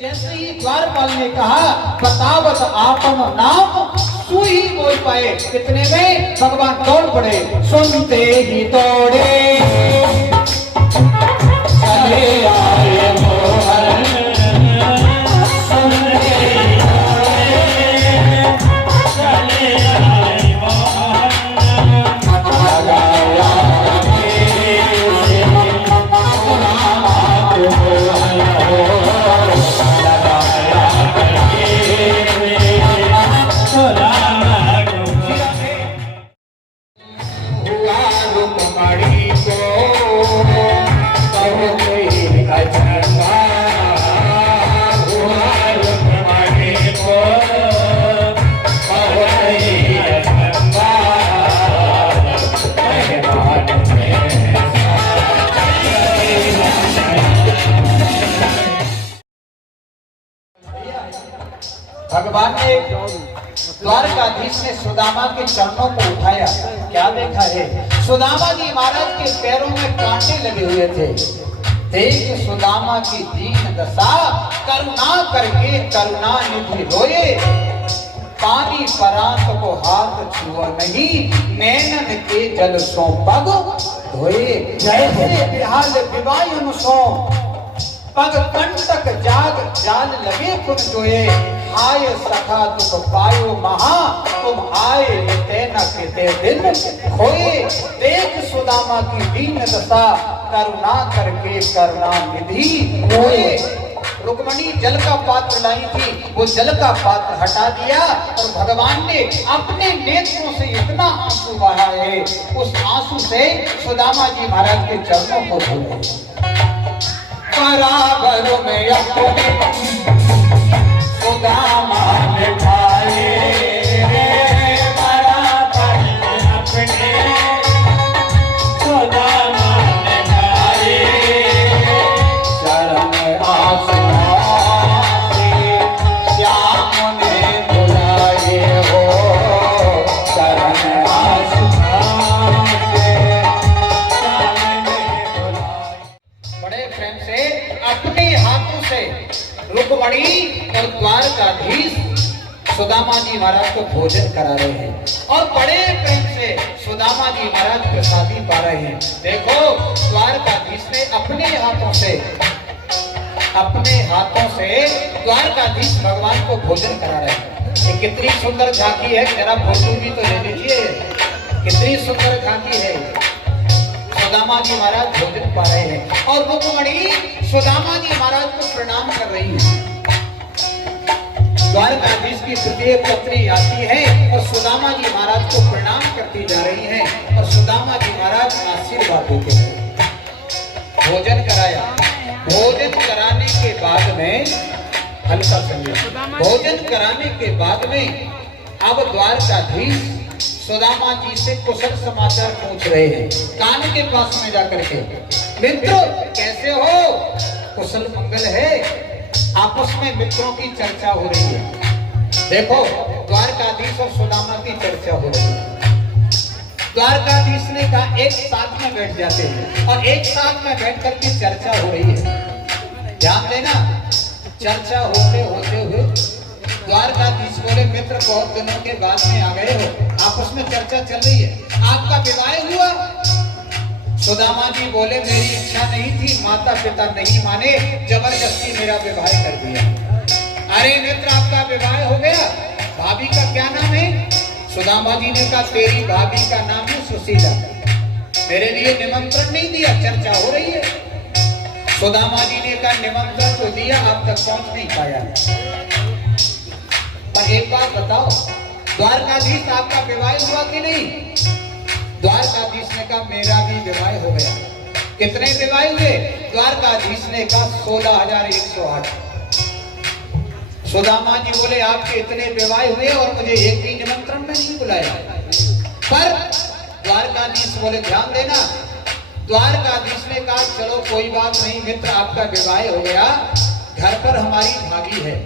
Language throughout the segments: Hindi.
जैसे ही द्वारपाल ने कहा बतावत आपन नाम सुई बोल पाए, कितने में भगवान दौड़ पड़े, सुनते ही दौड़े चले आए मोहन, सुनते ही दौड़े चले आए मोहन, लगाया भगवान ने द्वारकाधीश ने सुदामा के चरणों को उठाया, क्या देखा है? सुदामा जी महाराज के पैरों में कांटे लगे हुए थे। देख सुदामा की दीन दशा, करुणा करके करुणा निधि रोए, पानी परांत को हाथ छुआ नहीं, नैनन के जल सो पग धोए, जैसे बिहाल विवायुन सो पग कंटक जाग जाल लगे खुद जोए, आय सखा तुम पायो महा, तुम आए तेना के ते दिन खोए, देख सुदामा की दीन दशा, करुणा करके करुणा निधि रोए। रुक्मणी जल का पात्र लाई थी, वो जल का पात्र हटा दिया और भगवान ने अपने नेत्रों से इतना आंसू बहा है, उस आंसू से सुदामा जी महाराज के चरणों को धोए। बराबर में अपने सुदामा ने पाए, बराबर में अपने सुदामा ने पाए, चरण आंसू से श्याम ने बुलाए हो, चरण आंसू से श्याम ने बुलाए। बड़े प्रेम से अपने हाथों से रुक्मणी और द्वारकाधीश सुदामा जी महाराज को भोजन करा रहे हैं और बड़े प्रेम से सुदामा जी महाराज प्रसादी पा रहे हैं। देखो द्वारकाधीश ने अपने हाथों से द्वारकाधीश भगवान को भोजन करा रहे हैं। ये कितनी सुंदर झांकी है, जरा फोटो भी तो ले लीजिए, कितनी सुंदर झांकी है। सुदामा जी महाराज भोजन पा रहे हैं और रुक्मणी सुदामा जी महाराज को प्रणाम कर रही है। द्वारकाधीश की तृतीय पत्नी आती है और सुदामा जी महाराज को प्रणाम करती जा रही है और सुदामा जी महाराज आशीर्वाद देते हैं। भोजन कराया, भोजन कराने के बाद में हल्का संगीत, भोजन कराने के बाद में अब द्वारकाधीश सुदामा जी से कुशल समाचार पूछ रहे हैं, कान के पास में जाकर के, मित्रों कैसे हो, कुशल मंगल है? आपस में मित्रों की चर्चा हो रही है। देखो द्वारकाधीश और सुदामा की चर्चा हो रही है। द्वारकाधीश ने कहा एक साथ में बैठ जाते हैं और एक साथ में बैठ करके चर्चा हो रही है। ध्यान देना, चर्चा होते होते हुए द्वारकाधीश बोले, मित्र बहुत दिनों के बाद में आ गए हो, आपस में चर्चा चल रही है, आपका विवाह हुआ? सुदामा जी बोले, मेरी इच्छा नहीं थी, माता पिता नहीं माने, जबरदस्ती मेरा विवाह कर दिया। अरे मित्र आपका विवाह हो गया, भाभी का क्या नाम है? सुदामा जी ने कहा, तेरी भाभी का नाम है सुशीला, मेरे लिए निमंत्रण नहीं दिया, चर्चा हो रही है। सुदामा जी ने कहा, निमंत्रण तो दिया, आप तक पहुंच नहीं पाया। पर एक बात बताओ, द्वारकाधीश आपका विवाह हुआ कि नहीं? द्वारकाधीश ने कहा, मेरा भी विवाह हो गया। कितने विवाह हुए? द्वारकाधीश ने कहा 16,108। सुदामा जी बोले, आपके इतने विवाह हुए और मुझे एक भी निमंत्रण में नहीं बुलाया। पर द्वारकाधीश बोले, ध्यान देना, द्वारकाधीश ने कहा, चलो कोई बात नहीं मित्र, आपका विवाह हो गया, घर पर हमारी भाभी है।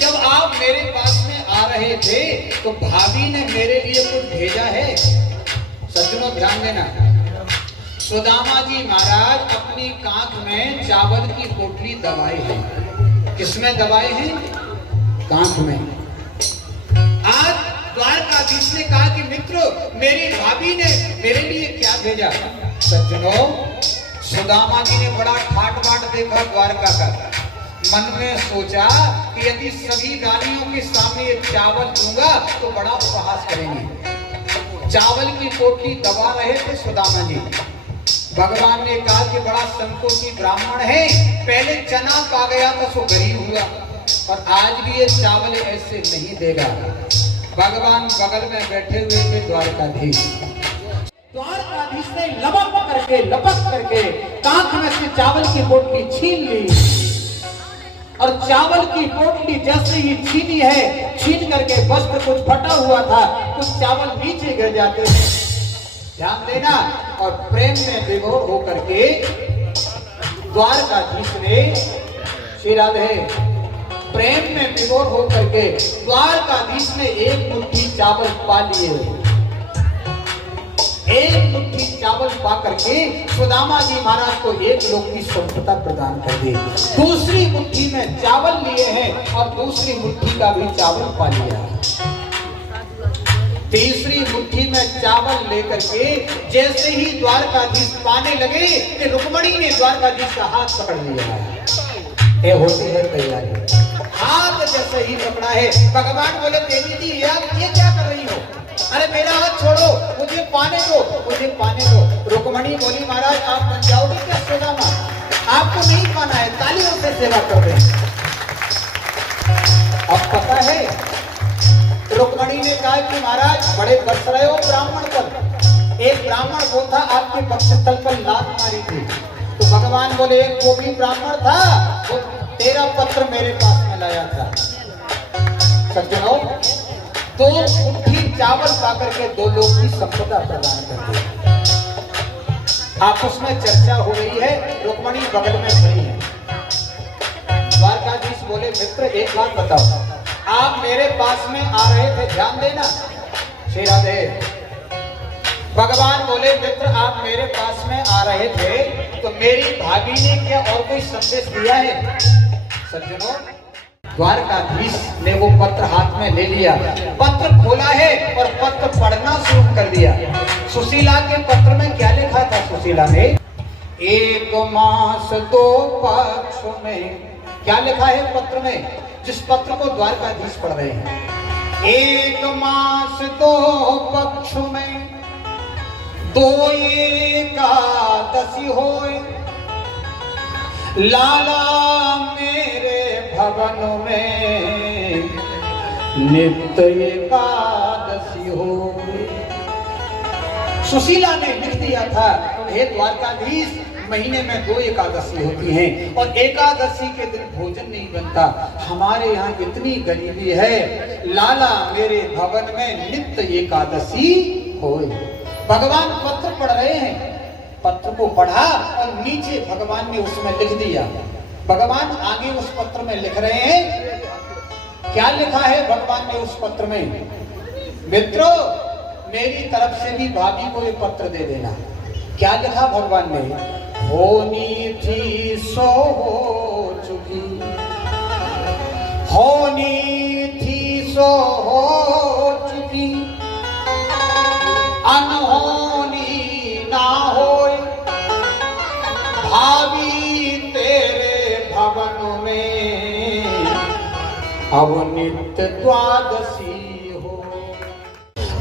जब आप मेरे पास में आ रहे थे तो भाभी ने मेरे लिए कुछ भेजा है। सज्जनों ध्यान देना, सुदामा जी महाराज अपनी कांख में चावल की पोटली दबाए हैं। किसमें दबाए हैं? कांख में। आज द्वारकाधीश ने कहा कि मित्र, मेरी भाभी ने मेरे लिए क्या भेजा? सज्जनों, सुदामा जी ने बड़ा ठाट बाट देखा द्वारका का। मन में सोचा कि यदि सभी रानियों के सामने ये चावल दूंगा तो बड़ा उपहास करेंगे। चावल की पोटली दबा रहे थे सुदामा जी। भगवान ने कहा कि बड़ा संकोची ब्राह्मण है, पहले चना पा गया तो सो गरीब हुआ, और आज भी ये चावल ऐसे नहीं देगा। भगवान बगल में बैठे हुए थे द्वारकाधीश। द्वारकाधीश ने लपक करके कांख में से चावल की पोटली छीन ली, और चावल की पोटली जैसे ही छीनी है, छीन करके वस्त्र कुछ फटा हुआ था, कुछ चावल नीचे गिर जाते हैं, ध्यान देना। और प्रेम में विभोर होकर के द्वारकाधीश ने, श्री राधे, प्रेम में विभोर होकर के द्वारकाधीश ने एक मुट्ठी चावल पा लिए। एक मुट्ठी चावल पा करके सुदामा जी महाराज को एक लोक की संपदा प्रदान कर दी। दूसरी मुट्ठी में चावल लिए हैं और दूसरी मुट्ठी का भी चावल पा लिया। तीसरी मुट्ठी में चावल लेकर के जैसे ही द्वारकाधीश पाने लगे कि रुक्मणी ने द्वारकाधीश का हाथ पकड़ लिया। ये होती है तैयारी। हाथ जैसे ही पकड़ा है, भगवान बोले देवी जी यार ये क्या कर रही हो? अरे मेरा हाथ छोड़ो, मुझे पाने दो, मुझे पाने दो। रुक्मणी बोली महाराज आप बन जाओगे क्या सुदामा? आपको नहीं पाना है, तालियों से सेवा कर रहे हैं। अब पता है रुक्मणी ने कहा कि महाराज बड़े बरस रहे हो ब्राह्मण पर। एक ब्राह्मण वो था आपके वक्षस्थल पर लात मारी थी, तो भगवान बोले एक वो भी ब्राह्मण था, वो तेरा पत्र मेरे पास में लाया था। सज्जनों, दो मुट्ठी चावल पाकर के दो लोग की संपदा प्रदान कर दी। आपस में चर्चा हो रही है, रुक्मणी बगल में खड़ी है। द्वारकाधीश बोले मित्र एक बात बताओ, आप मेरे पास में आ रहे थे, ध्यान देना। श्री राधे, भगवान बोले मित्र आप मेरे पास में आ रहे थे तो मेरी भाभी ने क्या और कोई संदेश दिया है? सज्जनों, द्वारकाधीश ने वो पत्र हाथ में ले लिया, पत्र खोला है और पत्र पढ़ना शुरू कर दिया। सुशीला के पत्र में क्या लिखा था? सुशीला ने 1 मास 2 पक्ष में, क्या लिखा है पत्र में? जिस पत्र को द्वारकाधीश पढ़ रहे हैं, 1 मास 2 पक्ष में 2 एकादशी होए, लाला मेरे भवन में नित्य एकादशी होए। सुशीला ने लिख दिया था, हे द्वारकाधीश महीने में 2 एकादशी होती हैं और एकादशी के दिन भोजन नहीं बनता। हमारे यहाँ इतनी गरीबी है, लाला मेरे भवन में नित्य एकादशी होए। भगवान पत्र पढ़ रहे हैं, पत्र को पढ़ा और नीचे भगवान ने उसमें लिख दिया। भगवान आगे उस पत्र में लिख रहे हैं, क्या लिखा है भगवान ने उस पत्र में? मित्रों, मेरी तरफ से भी भाभी को ये पत्र दे देना। क्या लिखा भगवान ने? होनी थी सो हो चुकी, होनी थी सो हो चुकी, अनहोनी ना होए, भाभी तेरे भवन में अब नित्य द्वादशी हो।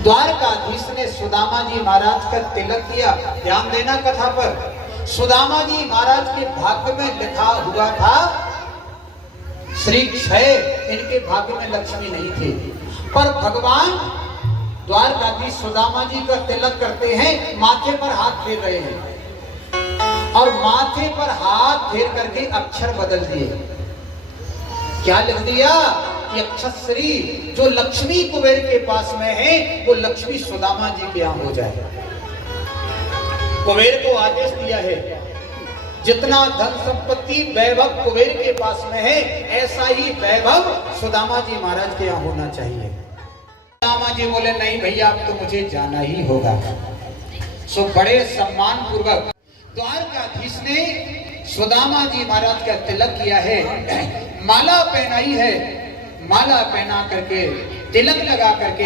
द्वारकाधीश ने सुदामा जी महाराज का तिलक किया। ध्यान देना कथा पर। सुदामा जी महाराज के भाग्य में लिखा हुआ था श्री क्षय, इनके भाग्य में लक्ष्मी नहीं थी, पर भगवान द्वारकाधीश सुदामा जी का तिलक करते हैं, माथे पर हाथ फेर रहे हैं और माथे पर हाथ फेर करके अक्षर बदल दिए। क्या लिख दिया? यक्षश्री, जो लक्ष्मी कुबेर के पास में है वो लक्ष्मी सुदामा जी के यहाँ हो जाए। कुबेर को आदेश दिया है, जितना धन संपत्ति वैभव कुबेर के पास में है ऐसा ही वैभव सुदामा जी महाराज के यहाँ होना चाहिए। सुदामा जी बोले नहीं भैया अब तो मुझे जाना ही होगा। सो बड़े सम्मान पूर्वक द्वारकाधीश ने सुदामा जी महाराज का तिलक किया है, माला पहनाई है, माला पहना करके तिलक लगा करके